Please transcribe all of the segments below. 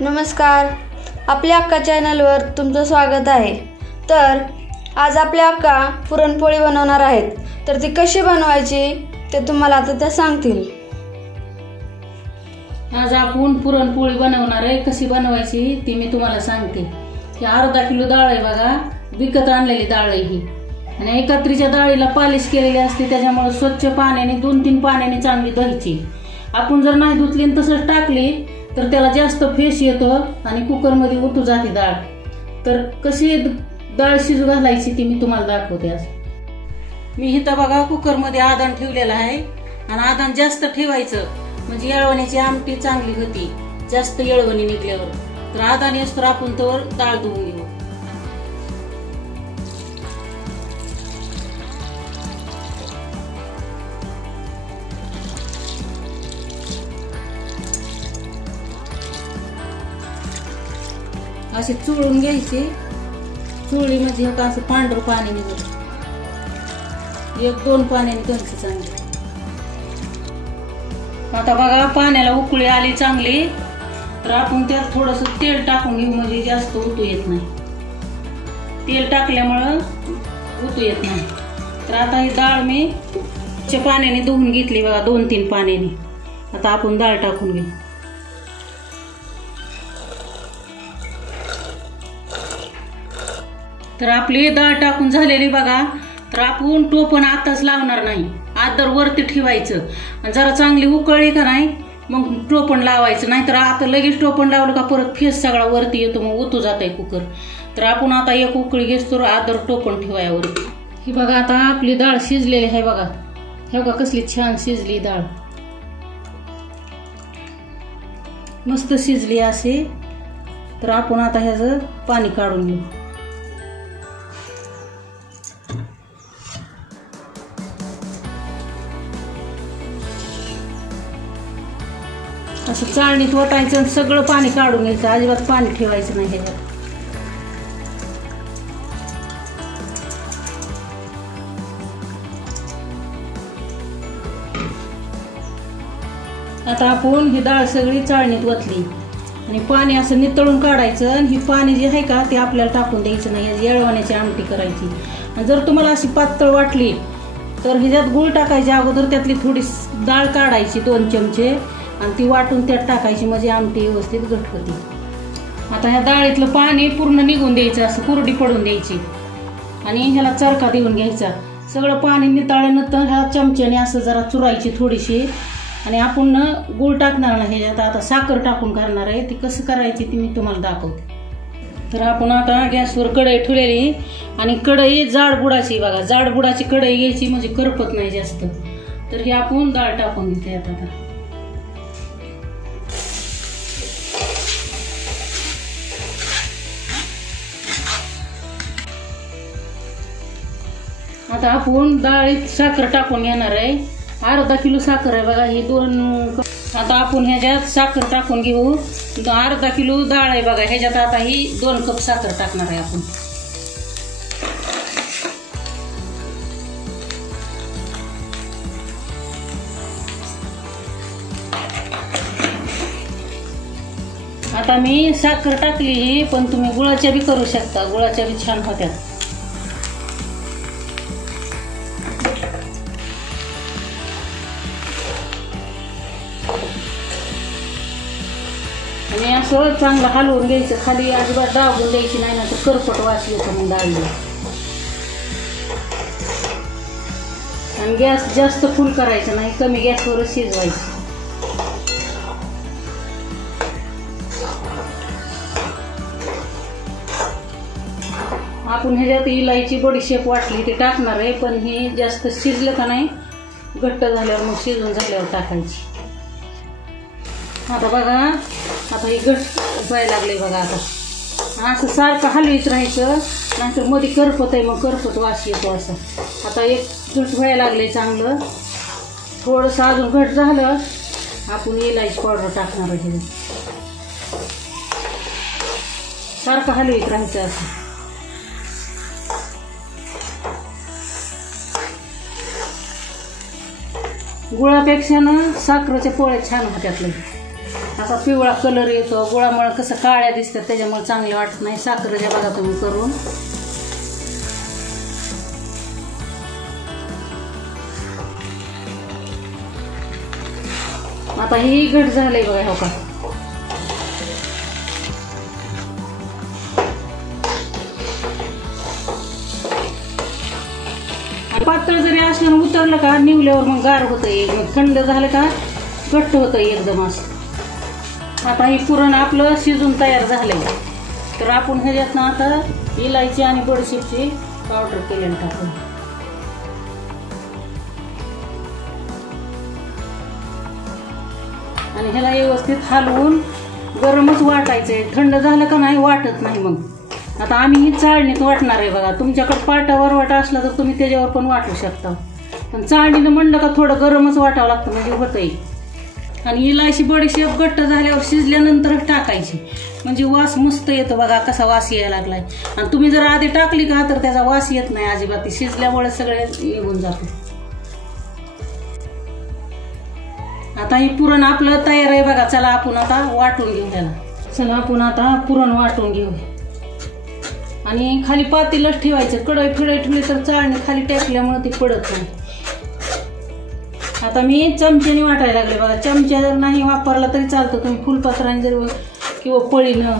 नमस्कार, आपल्या अक्का चॅनलवर तुमचं स्वागत आहे। तर आज आपल्या अक्का पुरणपोळी बनवणार आहेत, तर ती कशी बनवायची ते तुम्हाला आता त्या सांगतील। आज आपण पुरणपोळी बनवणार आहे। कशी बनवायची ती मी तुम्हाला सांगते। ही अर्धा किलो डाळ आहे बघा, विकत आणलेली डाळ आहे ही। आणि एकत्रीच्या डाळीला पॉलिश केलेली असते, त्याच्यामुळे स्वच्छ पाण्याने 2-3 पाण्याने चांगली धुवायची। आपण जर नाही धुतली आणि तसंच टाकली तर त्याला जास्त फेस येतो आणि कुकरमध्ये उतू जाते डाळ। तर कशी डाळ शिजू घालायची ती मी तुम्हाला दाखवते। आज मी इथं बघा कुकरमध्ये आदान ठेवलेलं आहे आणि आदान जास्त ठेवायचं म्हणजे येळवण्याची आमटी चांगली होती। जास्त येळवणी निघल्यावर तर आदान असतो आपण तर डाळ धुवून घेऊ। असे चुळून घ्यायचे, चुळली म्हणजे असं पांढरं पाणी निघत, 1-2 पाण्याने घ्यायची चांगली। आता बघा पाण्याला उकळी आली चांगली, तर आपण त्यात थोडस तेल टाकून घेऊ म्हणजे जास्त उतू येत नाही। तेल टाकल्यामुळं उतू येत नाही। तर आता ही डाळ मी पाण्याने धुवून घेतली बघा, 2-3 पाण्याने। आता आपण डाळ टाकून घेऊ। तर आपली डाळ टाकून झालेली बघा। तर आपण टोपण आताच लावणार नाही, आदर वरती ठेवायचं आणि जरा चांगली उकळली का नाही मग टोपण लावायचं। नाहीतर आता लगेच टोपण लावलं का परत फेस सगळा वरती येतो, मग उतू जाते कुकर। तर आपण आता एक उकळी घेतो, आदर टोपण ठेवायवरती। ही बघा आता आपली डाळ शिजलेली आहे बघा, हे बघा कसली छान शिजली डाळ, मस्त शिजली अशी। तर आपण आता ह्याचं पाणी काढून घेऊ। असं चाळणीत ओतायचं आणि सगळं पाणी काढून घ्यायचं, अजिबात पाणी ठेवायचं नाही ह्याच्यात। आता आपण ही डाळ सगळी चाळणीत ओतली आणि पाणी असं नितळून काढायचं आणि ही पाणी जे आहे का ते आपल्याला टाकून द्यायचं नाही। येळवण्याची आमटी करायची। आणि जर तुम्हाला अशी पातळ वाटली तर ह्याच्यात गूळ टाकायच्या अगोदर त्यातली थोडी डाळ काढायची 2 चमचे आणि ती वाटून त्यात टाकायची म्हणजे आमटी व्यवस्थित घट होती। आता ह्या डाळीतलं पाणी पूर्ण निघून द्यायचं, असं कुरडी पडून द्यायची आणि ह्याला चरका देऊन घ्यायचा। सगळं पाणी नितळल्यानंतर ह्या चमच्याने असं जरा चुरायची थोडीशी। आणि आपण गूळ टाकणार नाही ह्याच्यात, आता साखर टाकून करणार आहे। ती कसं करायची ती मी तुम्हाला दाखवते। तर आपण आता गॅसवर कढई ठेवलेली आणि कढई जाड बुडाची बघा, जाड बुडाची कढई घ्यायची म्हणजे करपत नाही जास्त। तर हे आपण डाळ टाकून घेते आता। आता आपण डाळीत साखर टाकून घेणार आहे। अर्धा किलो साखर आहे बघा, ही 2 कप। आता आपण ह्याच्यात साखर टाकून घेऊ। अर्धा किलो डाळ आहे बघा, ह्याच्यात आता ही 2 कप साखर टाकणार आहे आपण। आता मी साखर टाकली ही, पण तुम्ही गुळाच्या बी करू शकता, गुळाच्या बी छान होत्या। आणि असं चांगलं हलवून घ्यायचं, खाली अजिबात दाबून द्यायची नाही, ना तर करपट वास येतो मग डाळीला। आणि गॅस जास्त फुल करायचा नाही, कमी गॅसवरच शिजवायचं। आपण ह्याच्यात इलायची बडीशेप वाटली ते टाकणार आहे, पण हे जास्त शिजलं का नाही घट्ट झाल्यावर मग शिजून झाल्यावर टाकायची। आता बघा, आता हे घट व्हायला लागले बघा। आता असं सारखं हलवीत राहायचं, नाहीतर मध्ये करपत आहे मग करपत वास येतो असं। आता एक घट व्हायला लागले चांगलं, थोडंसं अजून घट झालं आपण इलायची पावडर टाकणार आहे। सारखं हलवीत राहायचं असं। गुळापेक्षा ना साखरेच्या पोळ्या छान होत्यात लई। असा पिवळा कलर येतो. गुळामुळे कसं काळ्या दिसतात त्याच्यामुळे चांगले वाटत नाही. साखरेच्या बघा तुम्ही करून. आता ही घट झालंय बघा. हो का पातळ जरी असलं ना उतरलं का निवल्यावर मग गार होतंय. मग थंड झालं का घट्ट होतंय एकदम असं. आता हे पुरण आपलं शिजून तयार झालंय. तर आपण ह्याच्यात ना आता इलायची आणि बडीशेपची पावडर केलेलं टाकून आणि ह्याला व्यवस्थित हलवून गरमच वाटायचंय. थंड झालं का नाही वाटत नाही. मग आता आम्ही ही चाळणीत वाटणार आहे बघा. तुमच्याकडे पाटावर वाटा असला तर तुम्ही त्याच्यावर पण वाटू शकता. पण चाळणीनं म्हणलं का थोडं गरमच वाटावं लागतं म्हणजे होतंय. आणि इलायची बडीशेप घट्ट झाल्यावर शिजल्यानंतरच टाकायची म्हणजे वास मस्त येतो बघा. कसा वास यायला लागलाय. आणि तुम्ही जर आधी टाकली का तर त्याचा वास येत नाही अजिबात. शिजल्यामुळे सगळे निघून जातो. आता हे पुरण आपलं तयार आहे बघा. चला आपण आता वाटून घेऊ त्याला. चला आपण आता पुरण वाटून घेऊ. आणि खाली पातेलच ठेवायचं. कढई फिडई ठेवली तर चाळणी खाली टाकल्यामुळे ती पडत नाही. आता मी चमच्याने वाटायला लागले बघा. चमचा जर नाही वापरला तरी चालतं. तुम्ही फुलपात्राने जर किंवा पळीनं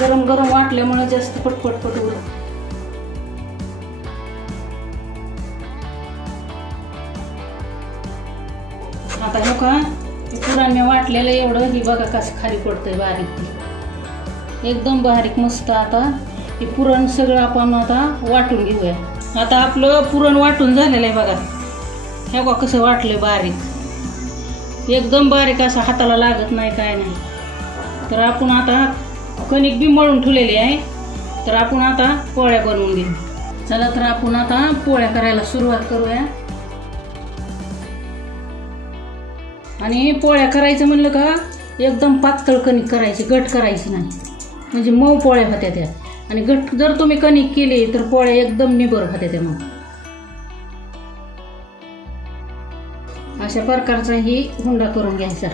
गरम गरम वाटल्यामुळे जास्त पटपट उरत. आता हो का पुरण मी वाटलेलं एवढं ही बघा कसं खाली पडतंय बारीक. एकदम बारीक मस्त. आता हे पुरण सगळं आपण आता वाटून घेऊया. आता आपलं पुरण वाटून झालेलं आहे बघा. हे बघा कसं वाटलं बारीक. एकदम बारीक असं हाताला लागत नाही काय नाही. तर आपण आता कणिक बी मळून ठेवलेली आहे. तर आपण आता पोळ्या बनवून घेऊ. चला तर आपण आता पोळ्या करायला सुरुवात करूया. आणि पोळ्या करायचं म्हणलं का एकदम पातळ कणिक करायची. घट करायची नाही म्हणजे मऊ पोळ्या होत्या त्या. आणि घट जर तुम्ही कणिक केली तर पोळ्या एकदम निबर होत्या त्या. मग अशा प्रकारचा ही हुंडा करून घ्यायचा.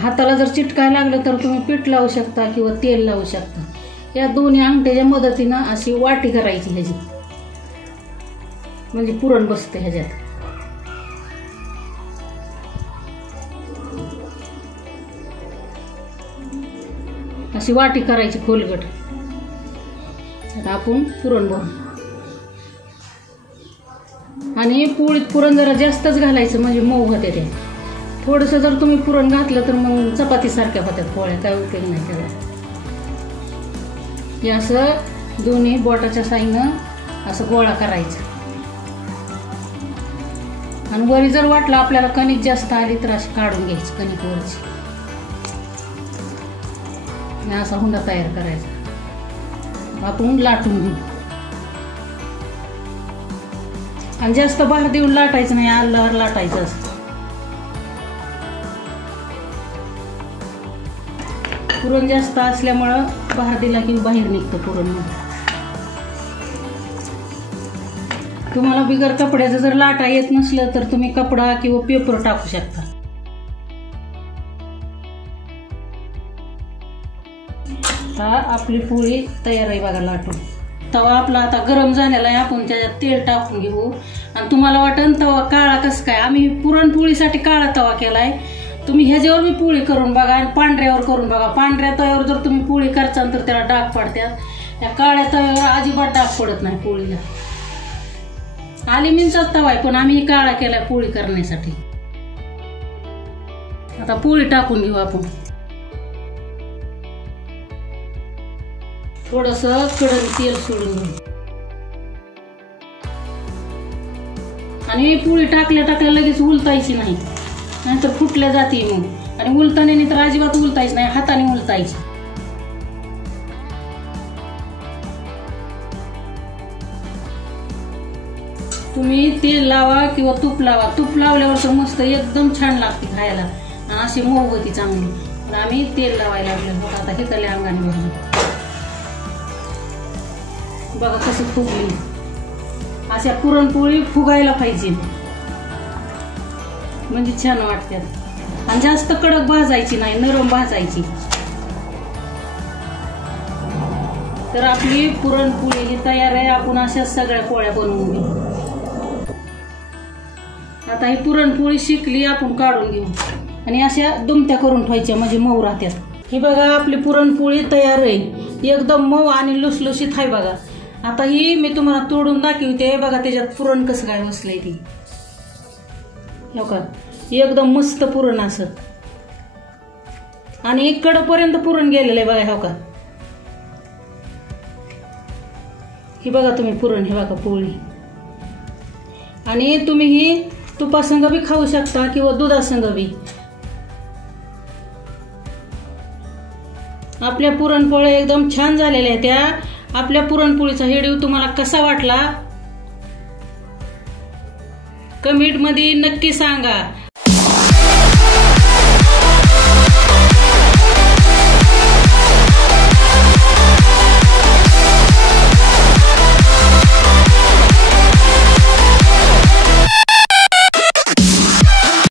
हाताला जर चिटकायला लागलं तर तुम्ही पीठ लावू शकता किंवा तेल लावू शकता. या दोन्ही अंगठ्याच्या मदतीनं अशी वाटी करायची ह्याची म्हणजे पुरण बसते ह्याच्यात. अशी वाटी करायची खोलगट. आता आपण पुरण बनवू. आणि पोळीत पुरण जरा जास्तच घालायचं म्हणजे मऊ होते ते. थोडंसं जर तुम्ही पुरण घातलं तर मग चपातीसारख्या होत्यात पोळ्या. काय उपयोग नाही त्याला. हे असं दोन्ही बोटाच्या साईनं असं गोळा करायचं. आणि वरी जर वाटलं आपल्याला कणिक जास्त आली तर अशी काढून घ्यायची कणिक वरची. असा हुंडा तयार करायचा. आपण लाटून घेऊ. आणि जास्त बाहेर देऊन लाटायचं नाही. आल्लावर लाटायचं असं. पुरण जास्त असल्यामुळं बाहेर दिला की बाहेर निघतं पुरण. तुम्हाला बिगर कपड्याचं जर लाटा येत नसलं तर तुम्ही कपडा किंवा पेपर टाकू शकता. आता आपली पोळी तयार आहे बघा लाटून. तवा आपला आता गरम झालेला आहे. आपण त्याच्यात तेल टाकून घेऊ. आणि तुम्हाला वाटन तवा काळा कसं काय. आम्ही पुरणपोळीसाठी काळा तवा केलाय. तुम्ही ह्याच्यावर बी पोळी करून बघा आणि पांढऱ्यावर करून बघा. पांढऱ्या तव्यावर जर तुम्ही पोळी करचाल तर त्याला डाग पडतात. त्या काळ्या तव्यावर अजिबात डाग पडत नाही पोळीला. अल्युमिनियमचाच तवा आहे पण आम्ही काळा केलाय पोळी करण्यासाठी. आता पोळी टाकून घेऊ आपण. थोडंसं कडक तेल सोडून घेऊ. आणि पोळी टाकल्या लगेच उलटायची नाही नाहीतर फुटल्या जाते मग. आणि उलताने तर अजिबात उलटायची नाही. हाताने उलटायची. तुम्ही तेल लावा किंवा तूप लावा. तूप लावल्यावर तर मस्त एकदम छान लागते खायला आणि अशी मऊ होती चांगली. पण आम्ही तेल लावायला लागलो बघा. आता हे तले अंगाने बघा कसं फुगली. अशा पुरणपोळी फुगायला पाहिजे. म्हणजे छान वाटतात. आणि जास्त कडक भाजायची नाही, नरम भाजायची. तर आपली पुरणपोळी ही तयार आहे. आपण अशा सगळ्या पोळ्या बनवून घेऊ. आता ही पुरणपोळी शिकली, आपण काढून घेऊ आणि अशा दुमत्या करून ठेवायच्या म्हणजे मऊ राहतात. ही बघा आपली पुरणपोळी तयार आहे. एकदम मऊ आणि लुसलुशीत आहे बघा. आता ही मी तुम्हाला तोडून दाखवते. बघा त्याच्यात पुरण कसं काय बसलंय ती. हो का, एकदम मस्त पुरण असं आणि कडपर्यंत पुरण गेलेलं आहे बघा. हो का, ही बघा तुम्ही पुरण, हे बघा पोळी. आणि तुम्ही ही तुपासंग बी खाऊ शकता किंवा दुधासंग बी. आपल्या पुरणपोळ्या एकदम छान झालेल्या आहेत. त्या आपल्या पुरणपोळीचा व्हिडिओ तुम्हाला कसा वाटला कमेंट मध्ये नक्की सांगा.